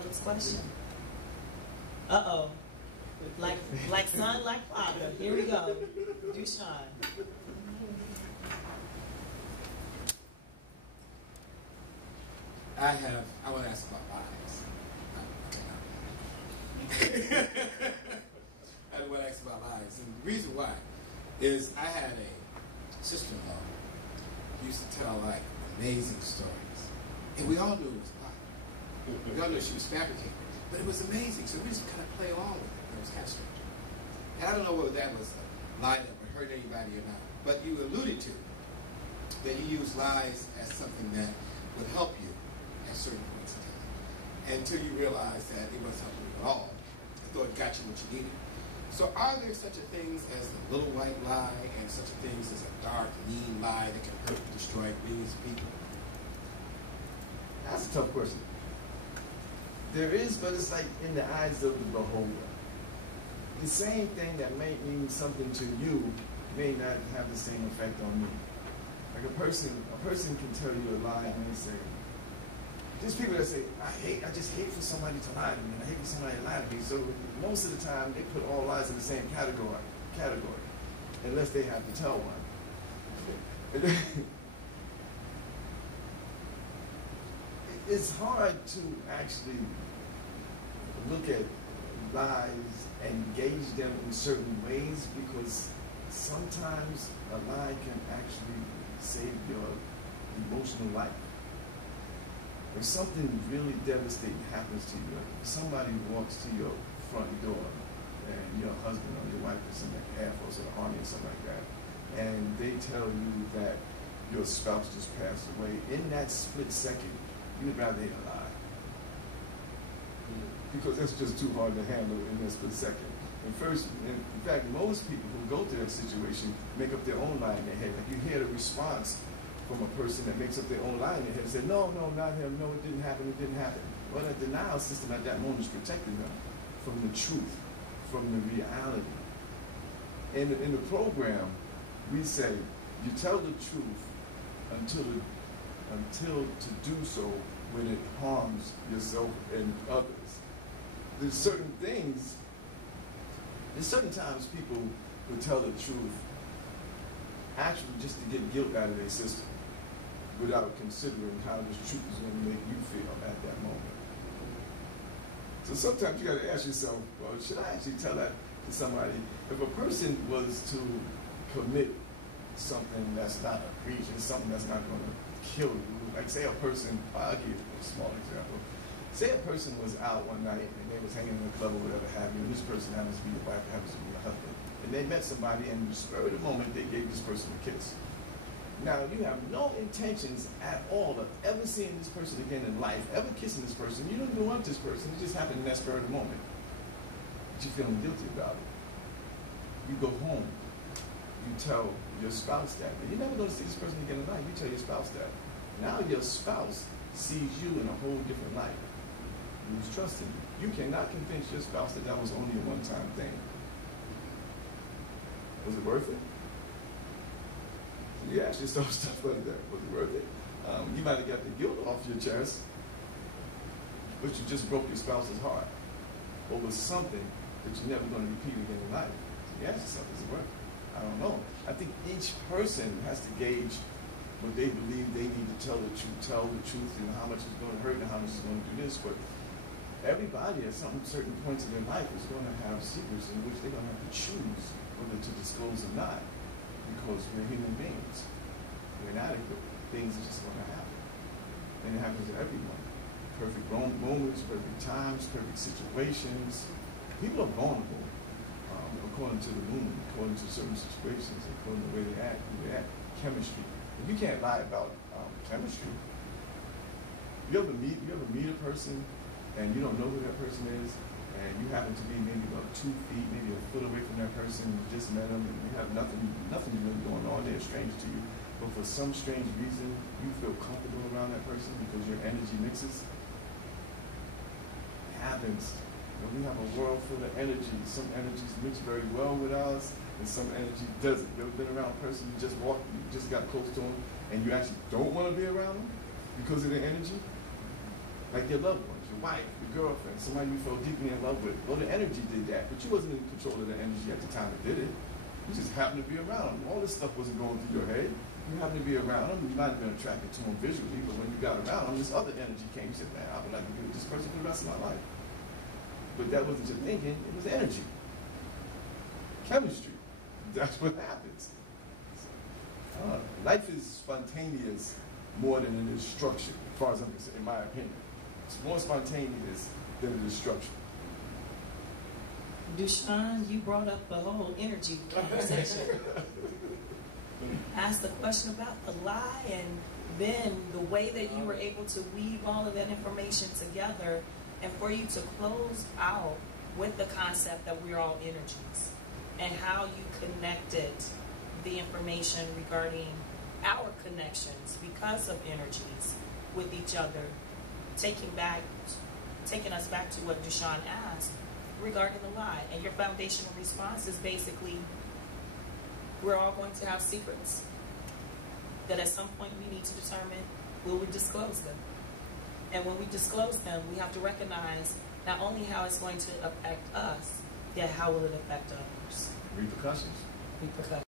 Philip's question. Uh-oh. Like son, like father. Here we go. Dushun. I want to ask about lies. I want to ask about lies. And the reason why is I had a sister-in-law who used to tell like amazing stories. And we all knew it was a lie. We all knew she was fabricating. But it was amazing. So we just kind of play along with it. It was kind of strange. And I don't know whether that was a lie that would hurt anybody or not. But you alluded to that you use lies as something that would help you at certain points in time. Until you realize that it wasn't helping you at all. I thought it got you what you needed. So are there such a things as the little white lie and such a things as a dark, mean lie that can hurt and destroy millions of people? That's a tough question. There is, but it's like in the eyes of the beholder. The same thing that may mean something to you may not have the same effect on me. Like a person can tell you a lie and they say, there's people that say, I just hate for somebody to lie to me, and I hate for somebody to lie to me. So most of the time they put all lies in the same category, unless they have to tell one. It's hard to actually look at lies and gauge them in certain ways, because sometimes a lie can actually save your emotional life. If something really devastating happens to you, like somebody walks to your front door and your husband or your wife is in the Air Force or the Army or something like that, and they tell you that your spouse just passed away, in that split second, you'd rather hear a lie. Because it's just too hard to handle in that split second. In fact, most people who go through that situation make up their own lie in their head. Like you hear the response from a person that makes up their own lie in their head and say, no, not him, no, it didn't happen. Well, that denial system at that moment is protecting them from the truth, from the reality. In the program, we say, you tell the truth until to do so when it harms yourself and others. There's certain times people will tell the truth actually just to get guilt out of their system, without considering how this truth is going to make you feel at that moment. So sometimes you got to ask yourself, well, should I actually tell that to somebody? If a person was to commit something that's not egregious, something that's not going to kill you, like say a person, I'll give you a small example. Say a person was out one night and they was hanging in a club or whatever have you, and this person happens to be your wife, happens to be your husband, and they met somebody and in the spur of the moment they gave this person a kiss. Now, you have no intentions at all of ever seeing this person again in life, ever kissing this person. You don't even want this person. It just happened in that spur of the moment. But you're feeling guilty about it. You go home. You tell your spouse that. And you're never going to see this person again in life. You tell your spouse that. Now your spouse sees you in a whole different light. Who's trusting you. You cannot convince your spouse that that was only a one-time thing. Was it worth it? You ask yourself stuff like that. Was it worth it? You might have got the guilt off your chest, but you just broke your spouse's heart over something that you're never going to repeat again in life. So you ask yourself, is it worth it? I don't know. I think each person has to gauge what they believe they need to tell the truth, and how much it's going to hurt and how much it's going to do this. But everybody at certain points in their life is going to have secrets in which they're going to have to choose whether to disclose or not. Because we're human beings. We're inadequate. Things are just going to happen. And it happens to everyone. Perfect moments, perfect times, perfect situations. People are vulnerable according to the moon, according to certain situations, according to the way they act, who they act. Chemistry. And you can't lie about chemistry. You ever meet a person and you don't know who that person is, and you happen to be maybe about 2 feet, maybe a foot away from that person, you just met them, and you have nothing really going on, they're a stranger to you, but for some strange reason, you feel comfortable around that person because your energy mixes. It happens. We have a world full of energy. Some energies mix very well with ours, and some energy doesn't. You ever been around a person, you just got close to them, and you actually don't want to be around them because of their energy? Like your loved ones. the wife, the girlfriend, somebody you fell deeply in love with. Well, the energy did that, but you wasn't in control of the energy at the time it did it. You just happened to be around them. All this stuff wasn't going through your head. You happened to be around them. You might have been attracted to them visually, but when you got around them, this other energy came. You said, man, I would like to be with this person for the rest of my life. But that wasn't your thinking. It was energy. Chemistry. That's what happens. Life is spontaneous more than it is structured, as far as I'm concerned, in my opinion. It's more spontaneous than it is structured. Dushun, you brought up the whole energy conversation. Asked the question about the lie, and then the way that you were able to weave all of that information together, and for you to close out with the concept that we're all energies, and how you connected the information regarding our connections because of energies with each other, taking us back to what Dushun asked regarding the lie. And your foundational response is basically, we're all going to have secrets that at some point we need to determine, will we disclose them? And when we disclose them, we have to recognize not only how it's going to affect us, yet how will it affect others. Repercussions. Repercussions.